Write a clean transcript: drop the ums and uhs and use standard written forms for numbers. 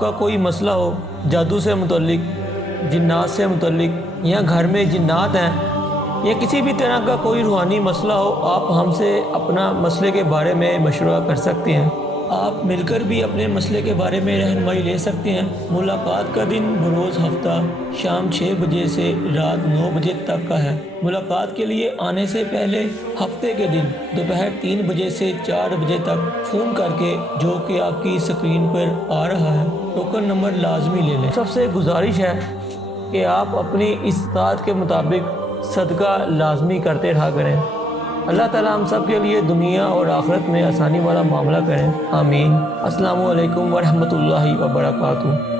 کا کوئی مسئلہ ہو جادو سے متعلق، جنات سے متعلق، یا گھر میں جنات ہیں، یا کسی بھی طرح کا کوئی روحانی مسئلہ ہو، آپ ہم سے اپنا مسئلے کے بارے میں مشورہ کر سکتے ہیں۔ آپ مل کر بھی اپنے مسئلے کے بارے میں رہنمائی لے سکتے ہیں۔ ملاقات کا دن بروز ہفتہ شام 6 بجے سے رات 9 بجے تک کا ہے۔ ملاقات کے لیے آنے سے پہلے ہفتے کے دن دوپہر 3 بجے سے 4 بجے تک فون کر کے، جو کہ آپ کی اسکرین پر آ رہا ہے، ٹوکن نمبر لازمی لے لیں۔ سب سے گزارش ہے کہ آپ اپنی استطاعت کے مطابق صدقہ لازمی کرتے رہا کریں۔ اللہ تعالیٰ ہم سب کے لیے دنیا اور آخرت میں آسانی والا معاملہ کریں، آمین۔ السلام علیکم ورحمۃ اللہ وبرکاتہ۔